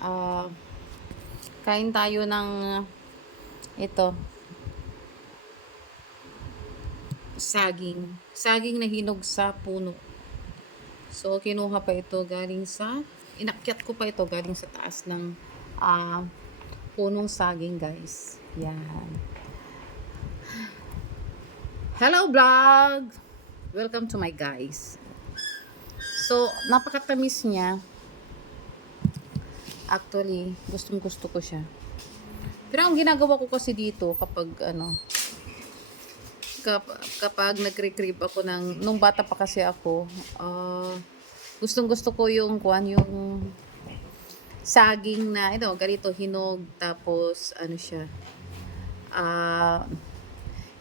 Ah, kain tayo ng ito, saging. Saging na hinog sa puno. So, kinuha pa ito galing sa, inakyat ko pa ito galing sa taas ng ah, punong saging, guys. Yan. Hello, vlog! Welcome to my guys. So, napakatamis niya. Actually, gustong gusto ko siya. Pero ang ginagawa ko kasi dito kapag kapag nagre-crave ako nung bata pa kasi ako, gustong gusto ko yung saging na ganito hinog, tapos siya,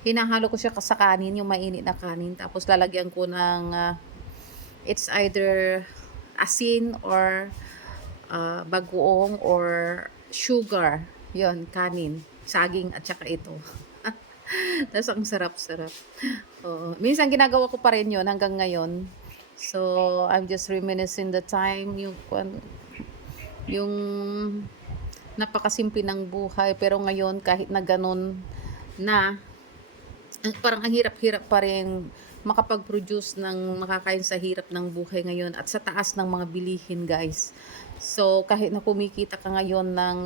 hinahalo ko siya sa kanin, yung mainit na kanin, tapos lalagyan ko ng it's either asin or bagoong or sugar, yon kanin, saging at saka ito. Tapos ang sarap-sarap. Minsan ginagawa ko pa rin yun hanggang ngayon. So, I'm just reminiscing the time, yung napakasimple ng buhay. Pero ngayon, kahit na ganun na, parang ang hirap-hirap pa rin makapag-produce ng makakain sa hirap ng buhay ngayon at sa taas ng mga bilihin, guys. So, kahit na kumikita ka ngayon ng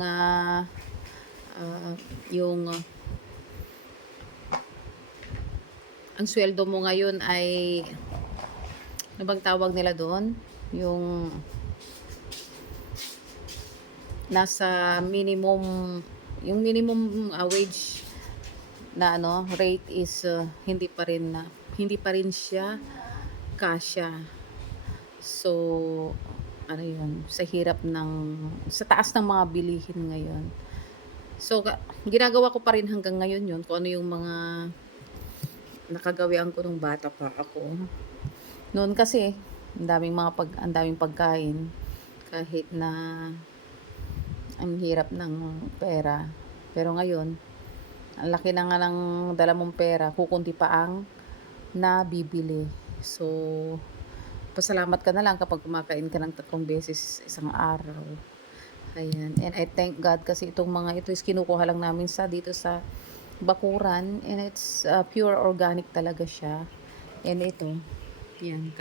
ang sweldo mo ngayon ay ano bang tawag nila doon? Yung nasa minimum wage na rate is hindi pa rin siya kasya. So sa taas ng mga bilihin ngayon. So ginagawa ko pa rin hanggang ngayon yun, kung ano yung mga nakagawian ko nung bata pa ako. Noon kasi ang daming pagkain, kahit na ang hirap ng pera. Pero ngayon, ang laki na nga ng dala mong pera, kukunti pa ang nabibili. So, pasalamat ka na lang kapag kumakain ka ng 3 beses isang araw. Ayan. And I thank God kasi itong mga ito is kinukuha lang namin dito sa bakuran, and it's pure organic talaga siya. And ito, yan,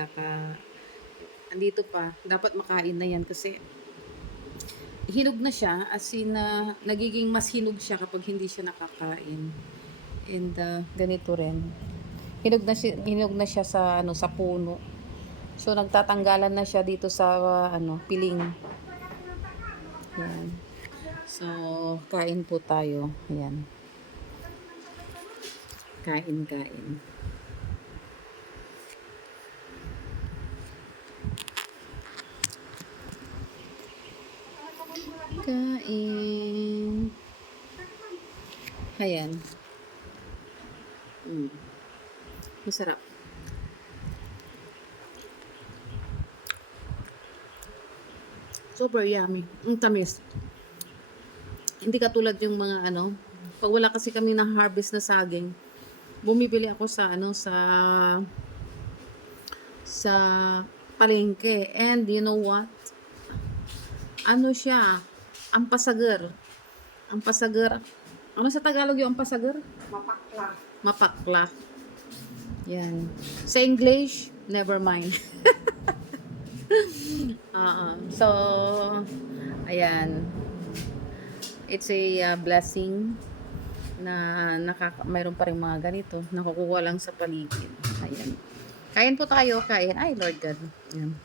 andito pa, dapat makain na yan kasi hinog na siya, as in nagiging mas hinog siya kapag hindi siya nakakain. And ganito rin, hinog na siya sa puno. So nagtatanggalan na siya dito sa piling. Yan. So kain po tayo. Yan. Kain. Kain. Ayan. Masarap. Super yummy. Ang tamis. Hindi katulad yung mga pag wala kasi kami na harvest na saging, bumibili ako sa palengke. And you know what? Siya, ampasagar. Ampasagar. Ano sa Tagalog yung ampasagar? Mapakla. Mapakla. Yan. Sa English, never mind. So, ayan. It's a blessing na mayroon pa rin mga ganito. Nakukuha lang sa paligid. Ayan. Kain po tayo. Kain. Ay, Lord God. Ayan.